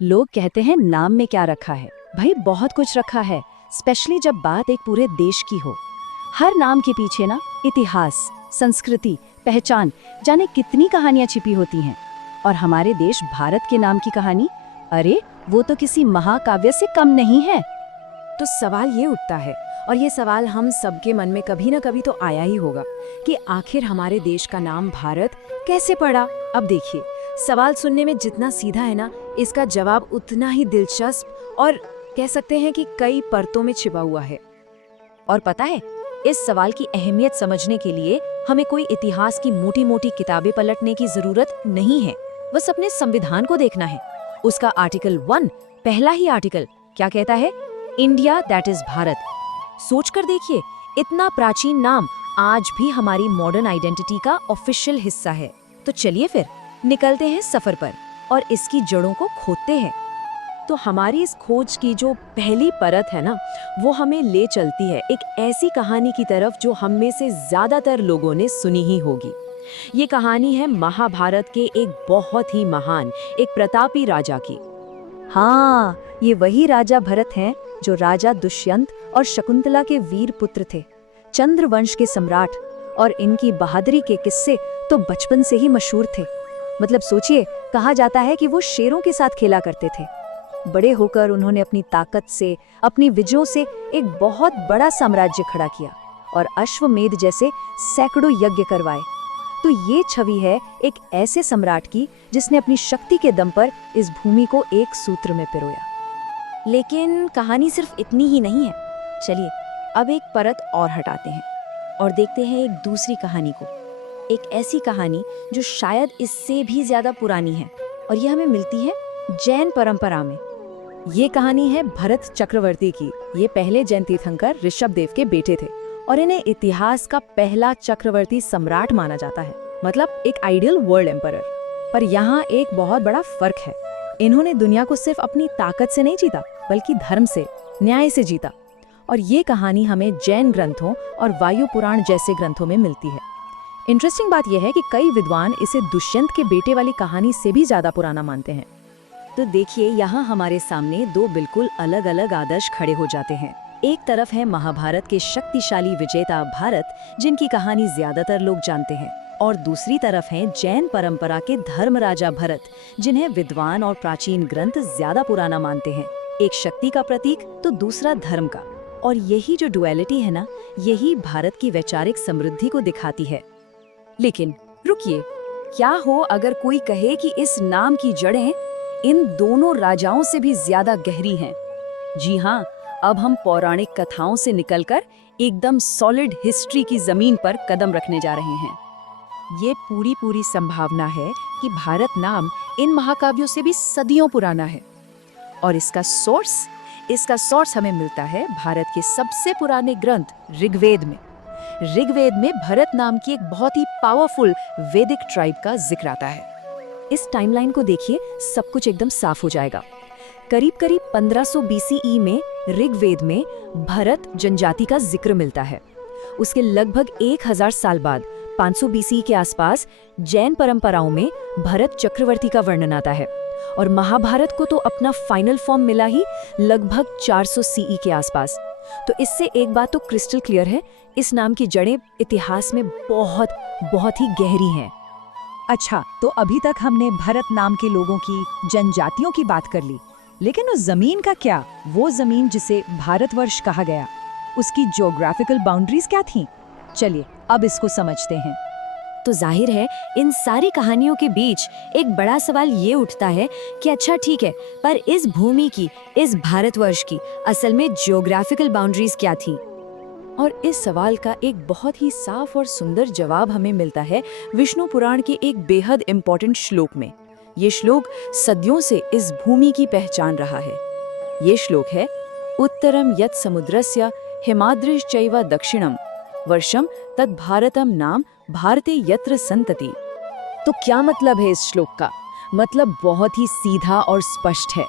लोग कहते हैं नाम में क्या रखा है। भाई बहुत कुछ रखा है, स्पेशली जब बात एक पूरे देश की हो। हर नाम के पीछे ना इतिहास, संस्कृति, पहचान, जाने कितनी कहानियां छिपी होती हैं। और हमारे देश भारत के नाम की कहानी, अरे वो तो किसी महाकाव्य से कम नहीं है। तो सवाल ये उठता है, और ये सवाल हम सबके मन में कभी ना कभी तो आया ही होगा, कि आखिर हमारे देश का नाम भारत कैसे पड़ा। अब देखिए, सवाल सुनने में जितना सीधा है ना, इसका जवाब उतना ही दिलचस्प और कह सकते हैं कि कई परतों में छिपा हुआ है। और पता है, इस सवाल की अहमियत समझने के लिए हमें कोई इतिहास की मोटी मोटी किताबें पलटने की जरूरत नहीं है। बस अपने संविधान को देखना है। उसका आर्टिकल 1, पहला ही आर्टिकल क्या कहता है? India that is Bharat. सोचकर देखिए, इतना प्राचीन नाम आज भी हमारी मॉडर्न आइडेंटिटी का ऑफिशियल हिस्सा है। तो चलिए फिर निकलते हैं सफर पर और इसकी जड़ों को खोदते हैं। तो हमारी इस खोज की जो पहली परत है ना, वो हमें ले चलती है एक ऐसी कहानी की तरफ जो हम में से ज्यादातर लोगों ने सुनी ही होगी। ये कहानी है महाभारत के एक बहुत ही महान, एक प्रतापी राजा की। हाँ, ये वही राजा भरत हैं जो राजा दुष्यंत और शकुंतला के वीर पुत्र थे, चंद्रवंश के सम्राट। और इनकी बहादुरी के किस्से तो बचपन से ही मशहूर थे। मतलब सोचिए, कहा जाता है कि वो शेरों के साथ खेला करते थे। बड़े होकर उन्होंने अपनी ताकत से, अपनी विजयों से एक बहुत बड़ा साम्राज्य खड़ा किया और अश्वमेध जैसे सैकड़ों यज्ञ करवाए। तो ये छवि है एक ऐसे सम्राट की जिसने अपनी शक्ति के दम पर इस भूमि को एक सूत्र में पिरोया। लेकिन कहानी सिर्फ इतनी ही नहीं है। चलिए अब एक परत और हटाते हैं और देखते हैं एक दूसरी कहानी को। एक ऐसी कहानी जो शायद इससे भी ज्यादा पुरानी है, और यह हमें मिलती है जैन परंपरा में। ये कहानी है भरत चक्रवर्ती की। ये पहले जैन तीर्थंकर ऋषभदेव के बेटे थे और इन्हें इतिहास का पहला चक्रवर्ती सम्राट माना जाता है, मतलब एक आइडियल वर्ल्ड एम्परर। पर यहाँ एक बहुत बड़ा फर्क है। इन्होंने दुनिया को सिर्फ अपनी ताकत से नहीं जीता, बल्कि धर्म से, न्याय से जीता। और ये कहानी हमें जैन ग्रंथों और वायु पुराण जैसे ग्रंथों में मिलती है। इंटरेस्टिंग बात यह है कि कई विद्वान इसे दुष्यंत के बेटे वाली कहानी से भी ज्यादा पुराना मानते हैं। तो देखिए, यहाँ हमारे सामने दो बिल्कुल अलग अलग आदर्श खड़े हो जाते हैं। एक तरफ है महाभारत के शक्तिशाली विजेता भारत, जिनकी कहानी ज्यादातर लोग जानते हैं, और दूसरी तरफ है जैन परंपरा के धर्म राजा भरत, जिन्हें विद्वान और प्राचीन ग्रंथ ज्यादा पुराना मानते हैं। एक शक्ति का प्रतीक तो दूसरा धर्म का। और यही जो डुअलिटी है ना, यही भारत की वैचारिक समृद्धि को दिखाती है। लेकिन रुकिए, क्या हो अगर कोई कहे कि इस नाम की जड़ें इन दोनों राजाओं से भी ज्यादा गहरी हैं? जी हाँ, अब हम पौराणिक कथाओं से निकलकर एकदम सॉलिड हिस्ट्री की जमीन पर कदम रखने जा रहे हैं। ये पूरी संभावना है कि भारत नाम इन महाकाव्यों से भी सदियों पुराना है। और इसका सोर्स हमें मिलता है भारत के सबसे पुराने ग्रंथ ऋग्वेद में। ऋग्वेद में भरत नाम की एक बहुत ही पावरफुल वैदिक ट्राइब का जिक्र आता है। इस टाइमलाइन को देखिए, सब कुछ एकदम साफ हो जाएगा। करीब 1500 BCE में ऋग्वेद में भरत जनजाति का जिक्र मिलता है। उसके लगभग 1000 साल बाद 500 BCE के आसपास जैन परंपराओं में भरत चक्रवर्ती का वर्णन आता है। और महाभारत को तो अपना फाइनल फॉर्म मिला ही लगभग 400 CE के आसपास। तो इससे एक बात तो क्रिस्टल क्लियर है, इस नाम की जड़ें इतिहास में बहुत ही गहरी हैं। अच्छा, तो अभी तक हमने भरत नाम के लोगों की, जनजातियों की बात कर ली, लेकिन उस जमीन का क्या? वो जमीन जिसे भारतवर्ष कहा गया, उसकी ज्योग्राफिकल बाउंड्रीज क्या थीं? चलिए अब इसको समझते हैं। तो जाहिर है, इन सारी कहानियों के बीच एक बड़ा सवाल ये उठता है कि अच्छा ठीक है, पर इस भूमि की, इस भारतवर्ष की असल में ज्योग्राफिकल बाउंड्रीज क्या थी? और इस सवाल का एक बहुत ही साफ और सुंदर जवाब हमें मिलता है विष्णु पुराण के एक बेहद इम्पोर्टेंट श्लोक में। ये श्लोक सदियों से इस भूमि की पहचान रहा है। ये श्लोक है, उत्तरम यत् समुद्रस्य हिमाद्रिश्चैव दक्षिणम वर्षम तद भारतम नाम भारते यत्र संतति। तो क्या मतलब है इस श्लोक का? मतलब बहुत ही सीधा और स्पष्ट है।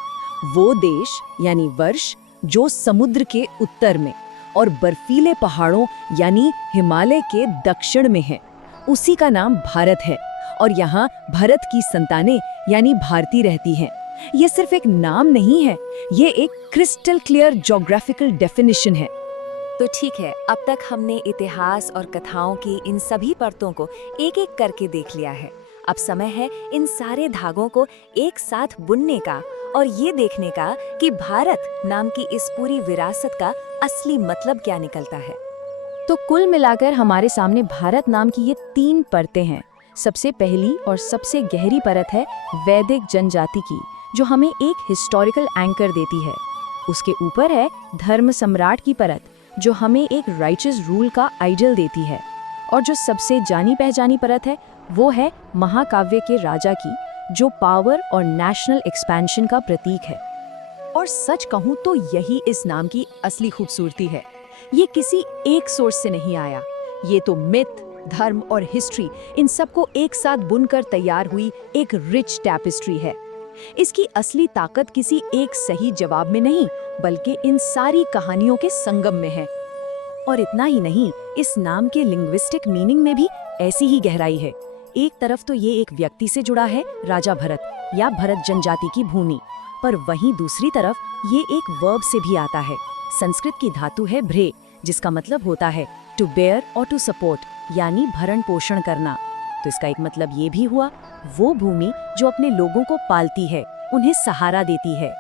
वो देश यानी वर्ष जो समुद्र के उत्तर में और बर्फीले पहाड़ों यानी हिमालय के दक्षिण में है, उसी का नाम भारत है। और यहाँ भरत की संतानें यानी भारती रहती हैं। ये सिर्फ एक नाम नहीं है, ये एक क्रिस्टल क्लियर ज्योग्राफिकल डेफिनेशन है। तो ठीक है, अब तक हमने इतिहास और कथाओं की इन सभी परतों को एक एक करके देख लिया है। अब समय है इन सारे धागों को एक साथ बुनने का और ये देखने का कि भारत नाम की इस पूरी विरासत का असली मतलब क्या निकलता है। तो कुल मिलाकर हमारे सामने भारत नाम की ये 3 परतें हैं। सबसे पहली और सबसे गहरी परत है वैदिक जनजाति की, जो हमें एक हिस्टोरिकल एंकर देती है। उसके ऊपर है धर्म सम्राट की परत, जो हमें एक राइचस रूल का आइडियल देती है। और जो सबसे जानी पहचानी परत है वो है महाकाव्य के राजा की, जो पावर और नेशनल एक्सपेंशन का प्रतीक है। और सच कहूँ तो यही इस नाम की असली खूबसूरती है। ये किसी एक सोर्स से नहीं आया, ये तो मिथ, धर्म और हिस्ट्री, इन सबको एक साथ बुनकर तैयार हुई एक रिच टैपेस्ट्री है। इसकी असली ताकत किसी एक सही जवाब में नहीं, बल्कि इन सारी कहानियों के संगम में है। और इतना ही नहीं, इस नाम के लिंग्विस्टिक मीनिंग में भी ऐसी ही गहराई है। एक तरफ तो ये एक व्यक्ति से जुड़ा है, राजा भरत या भरत जनजाति की भूमि, पर वहीं दूसरी तरफ ये एक वर्ब से भी आता है। संस्कृत की धातु है भ्रे, जिसका मतलब होता है टू बेयर और टू सपोर्ट, यानी भरण पोषण करना। तो इसका एक मतलब ये भी हुआ, वो भूमि जो अपने लोगों को पालती है, उन्हें सहारा देती है।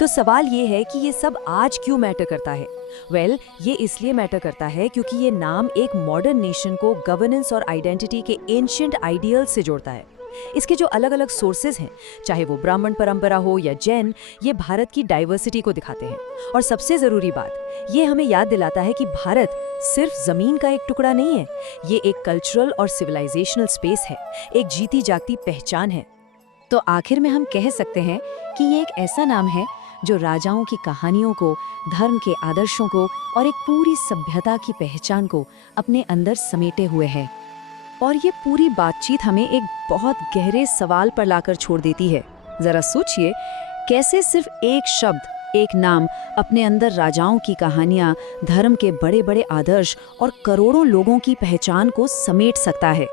तो सवाल ये है कि ये सब आज क्यों मैटर करता है? ये इसलिए मैटर करता है क्योंकि ये नाम एक मॉडर्न नेशन को गवर्नेंस और आइडेंटिटी के एंशिएंट आइडियल से जोड़ता है। इसके जो अलग अलग सोर्सेज हैं, चाहे वो ब्राह्मण परंपरा हो या जैन, ये भारत की डाइवर्सिटी को दिखाते हैं। और सबसे ज़रूरी बात, ये हमें याद दिलाता है कि भारत सिर्फ ज़मीन का एक टुकड़ा नहीं है, ये एक कल्चरल और सिविलाइजेशनल स्पेस है, एक जीती जागती पहचान है। तो आखिर में हम कह सकते हैं कि ये एक ऐसा नाम है जो राजाओं की कहानियों को, धर्म के आदर्शों को और एक पूरी सभ्यता की पहचान को अपने अंदर समेटे हुए है। और ये पूरी बातचीत हमें एक बहुत गहरे सवाल पर लाकर छोड़ देती है। जरा सोचिए, कैसे सिर्फ एक शब्द, एक नाम अपने अंदर राजाओं की कहानियां, धर्म के बड़े बड़े आदर्श और करोड़ों लोगों की पहचान को समेट सकता है।